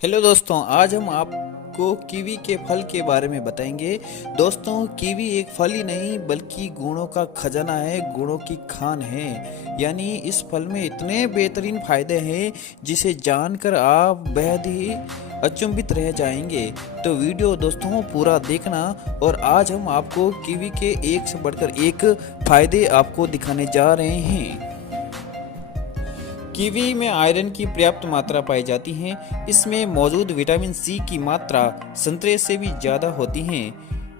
Hello दोस्तों, आज हम आपको कीवी के फल के बारे में बताएंगे। दोस्तों, कीवी एक फल ही नहीं बल्कि गुणों का खजाना है, गुणों की खान है। यानी इस फल में इतने बेहतरीन फायदे हैं जिसे जानकर आप बेहद ही अचंभित रह जाएंगे। तो वीडियो दोस्तों पूरा देखना। और आज हम आपको कीवी के एक से बढ़कर एक फायदे आपको दिखाने जा रहे हैं। कीवी में आयरन की पर्याप्त मात्रा पाई जाती है। इसमें मौजूद विटामिन सी की मात्रा संतरे से भी ज़्यादा होती है।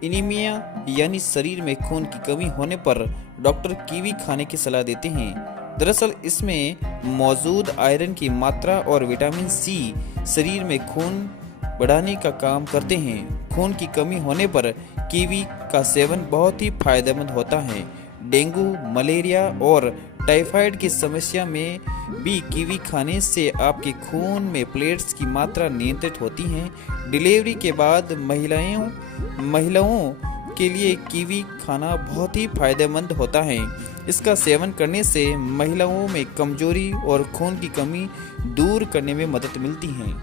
एनीमिया यानी शरीर में खून की कमी होने पर डॉक्टर कीवी खाने की सलाह देते हैं। दरअसल इसमें मौजूद आयरन की मात्रा और विटामिन सी शरीर में खून बढ़ाने का काम करते हैं। खून की कमी होने पर कीवी का सेवन बहुत ही फायदेमंद होता है। डेंगू, मलेरिया और टाइफाइड की समस्या में भी कीवी खाने से आपके खून में प्लेट्स की मात्रा नियंत्रित होती है। डिलीवरी के बाद महिलाओं के लिए कीवी खाना बहुत ही फायदेमंद होता है। इसका सेवन करने से महिलाओं में कमजोरी और खून की कमी दूर करने में मदद मिलती है।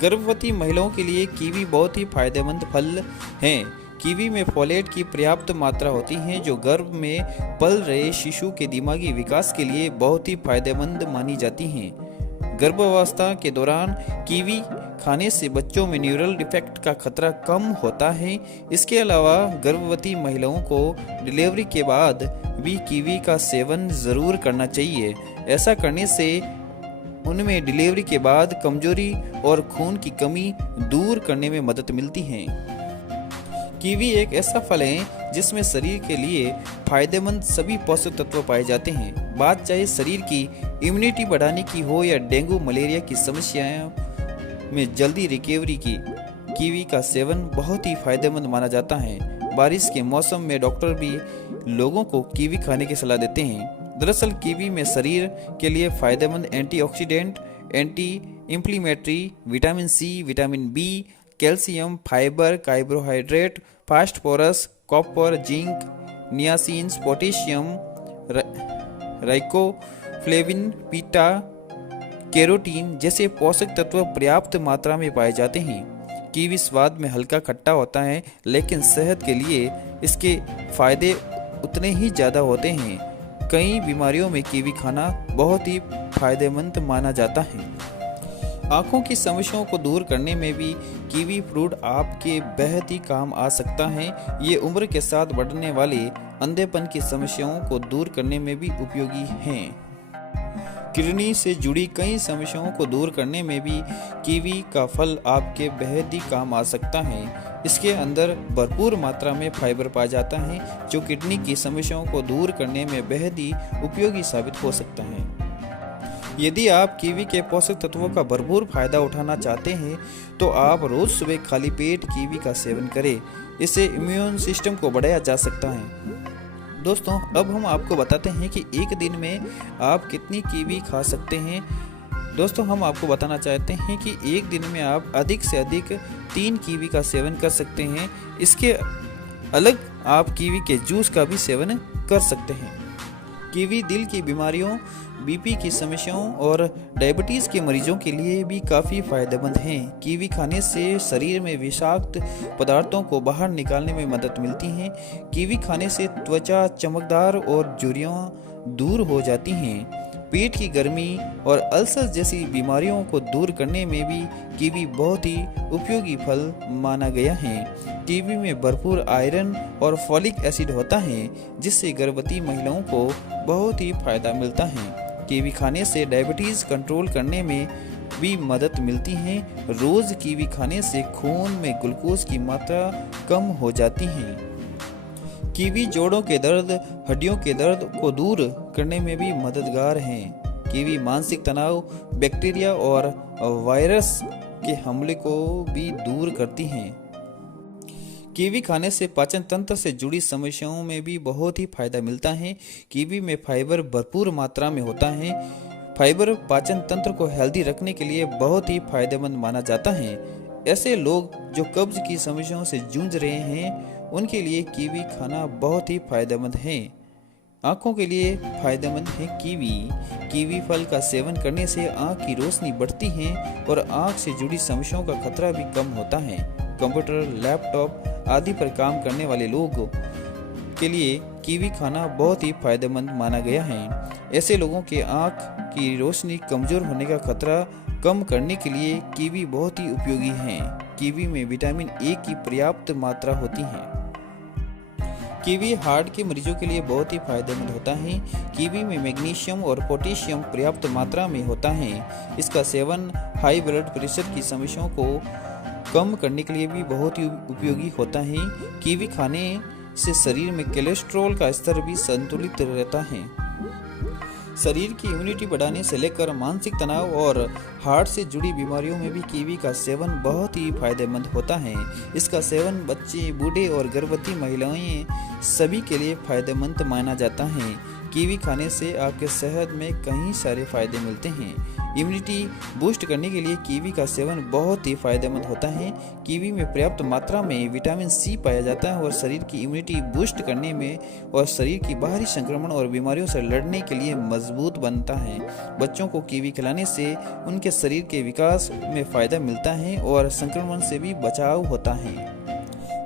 गर्भवती महिलाओं के लिए कीवी बहुत ही फायदेमंद फल है। कीवी में फोलेट की पर्याप्त मात्रा होती है जो गर्भ में पल रहे शिशु के दिमागी विकास के लिए बहुत ही फायदेमंद मानी जाती है। गर्भावस्था के दौरान कीवी खाने से बच्चों में न्यूरल डिफेक्ट का खतरा कम होता है। इसके अलावा गर्भवती महिलाओं को डिलीवरी के बाद भी कीवी का सेवन जरूर करना चाहिए। ऐसा करने से उनमें डिलीवरी के बाद कमजोरी और खून की कमी दूर करने में मदद मिलती है। कीवी एक ऐसा फल है जिसमें शरीर के लिए फायदेमंद सभी पोषक तत्व पाए जाते हैं। बात चाहे शरीर की इम्यूनिटी बढ़ाने की हो या डेंगू मलेरिया की समस्याओं में जल्दी रिकवरी की, कीवी का सेवन बहुत ही फायदेमंद माना जाता है। बारिश के मौसम में डॉक्टर भी लोगों को कीवी खाने की सलाह देते हैं। दरअसल कीवी में शरीर के लिए फायदेमंद antioxidant, anti inflammatory, vitamin C, vitamin B, calcium, fibre, carbohydrate, phosphorus, copper, zinc, niacin, potassium, riboflavin, beta carotene जैसे पोषक तत्व पर्याप्त मात्रा में पाए जाते हैं। कीवी स्वाद में हल्का खट्टा होता है, लेकिन सेहत के लिए इसके फायदे उतने ही ज़्यादा होते हैं। कई बीमारियों में कीवी खाना बहुत ही फायदेमंद माना जाता है। आँखों की समस्याओं को दूर करने में भी कीवी फ्रूट आपके बेहद ही काम आ सकता है। ये उम्र के साथ बढ़ने वाले अंधेपन की समस्याओं को दूर करने में भी उपयोगी हैं। किडनी से जुड़ी कई समस्याओं को दूर करने में भी कीवी का फल आपके बेहद ही काम आ सकता है। इसके अंदर भरपूर मात्रा में फाइबर पाया जाता है जो किडनी की समस्याओं को दूर करने में बेहद ही उपयोगी साबित हो सकता है। यदि आप कीवी के पोषक तत्वों का भरपूर फायदा उठाना चाहते हैं तो आप रोज सुबह खाली पेट कीवी का सेवन करें। इससे इम्यून सिस्टम को बढ़ाया जा सकता है। दोस्तों, अब हम आपको बताते हैं कि एक दिन में आप कितनी कीवी खा सकते हैं। दोस्तों, हम आपको बताना चाहते हैं कि एक दिन में आप अधिक से अधिक 3 कीवी का सेवन कर सकते हैं। इसके अलग आप कीवी के जूस का भी सेवन कर सकते हैं। कीवी दिल की बीमारियों, बीपी की समस्याओं और डायबिटीज़ के मरीजों के लिए भी काफ़ी फायदेमंद हैं। कीवी खाने से शरीर में विषाक्त पदार्थों को बाहर निकालने में मदद मिलती है। कीवी खाने से त्वचा चमकदार और झुर्रियाँ दूर हो जाती हैं। पेट की गर्मी और अल्सर जैसी बीमारियों को दूर करने में भी कीवी बहुत ही उपयोगी फल माना गया है। कीवी में भरपूर आयरन और फॉलिक एसिड होता है जिससे गर्भवती महिलाओं को बहुत ही फायदा मिलता है। कीवी खाने से डायबिटीज़ कंट्रोल करने में भी मदद मिलती है। रोज़ कीवी खाने से खून में ग्लूकोज की मात्रा कम हो जाती है। कीवी जोड़ों के दर्द, हड्डियों के दर्द को दूर करने में भी मददगार है। कीवी मानसिक तनाव, बैक्टीरिया और वायरस के हमले को भी दूर करती हैं। कीवी खाने से पाचन तंत्र से जुड़ी समस्याओं में भी बहुत ही फायदा मिलता है। कीवी में फाइबर भरपूर मात्रा में होता है। फाइबर पाचन तंत्र को हेल्दी रखने के लिए बहुत ही फायदेमंद माना जाता है। ऐसे लोग जो कब्ज की समस्याओं से जूझ रहे हैं उनके लिए कीवी खाना बहुत ही फायदेमंद है। आंखों के लिए फायदेमंद है कीवी। कीवी फल का सेवन करने से आंख की रोशनी बढ़ती है और आंख से जुड़ी समस्याओं का खतरा भी कम होता है। कंप्यूटर, लैपटॉप आदि पर काम करने वाले लोगों के लिए कीवी खाना बहुत ही फायदेमंद माना गया है। ऐसे लोगों के आंख की रोशनी कमजोर होने का खतरा कम करने के लिए कीवी बहुत ही उपयोगी है। कीवी में विटामिन ए की पर्याप्त मात्रा होती है। कीवी हार्ट के मरीजों के लिए बहुत ही फायदेमंद होता है। कीवी में मैग्नीशियम और पोटेशियम पर्याप्त मात्रा में होता है। इसका सेवन हाई ब्लड प्रेशर की समस्याओं को कम करने के लिए भी बहुत ही उपयोगी होता है। कीवी खाने से शरीर में कोलेस्ट्रॉल का स्तर भी संतुलित रहता है। शरीर की इम्यूनिटी बढ़ाने से लेकर मानसिक तनाव और हार्ट से जुड़ी बीमारियों में भी कीवी का सेवन बहुत ही फायदेमंद होता है। इसका सेवन बच्चे, बूढ़े और गर्भवती महिलाएं सभी के लिए फायदेमंद माना जाता है। कीवी खाने से आपके सेहत में कई सारे फायदे मिलते हैं। इम्यूनिटी बूस्ट करने के लिए कीवी का सेवन बहुत ही फायदेमंद होता है। कीवी में पर्याप्त मात्रा में विटामिन सी पाया जाता है और शरीर की इम्यूनिटी बूस्ट करने में और शरीर की बाहरी संक्रमण और बीमारियों से लड़ने के लिए मजबूत बनता है। बच्चों को कीवी खिलाने से उनके शरीर के विकास में फायदा मिलता है और संक्रमण से भी बचाव होता है।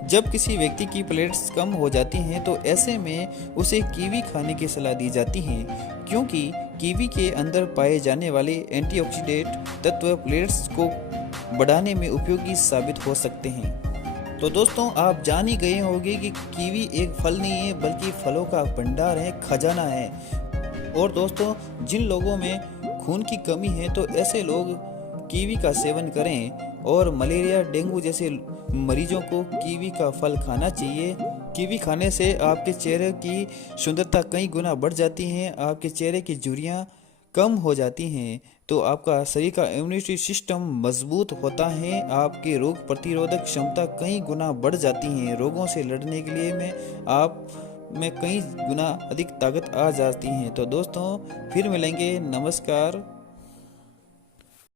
जब किसी व्यक्ति की प्लेट्स कम हो जाती हैं तो ऐसे में उसे कीवी खाने की सलाह दी जाती है, क्योंकि कीवी के अंदर पाए जाने वाले एंटीऑक्सीडेंट तत्व प्लेट्स को बढ़ाने में उपयोगी साबित हो सकते हैं। तो दोस्तों, आप जान ही गए होंगे कि कीवी एक फल नहीं है बल्कि फलों का भंडार है, खजाना है। और दोस्तों, जिन लोगों में खून की कमी है तो ऐसे लोग कीवी का सेवन करें और मलेरिया, डेंगू जैसे मरीजों को कीवी का फल खाना चाहिए। कीवी खाने से आपके चेहरे की सुंदरता कई गुना बढ़ जाती है, आपके चेहरे की झुर्रियाँ कम हो जाती हैं, तो आपका शरीर का इम्यूनिटी सिस्टम मजबूत होता है, आपके रोग प्रतिरोधक क्षमता कई गुना बढ़ जाती है, रोगों से लड़ने के लिए में आप में कई गुना अधिक ताकत आ जाती है। तो दोस्तों, फिर मिलेंगे। नमस्कार।